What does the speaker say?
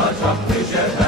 olacak nice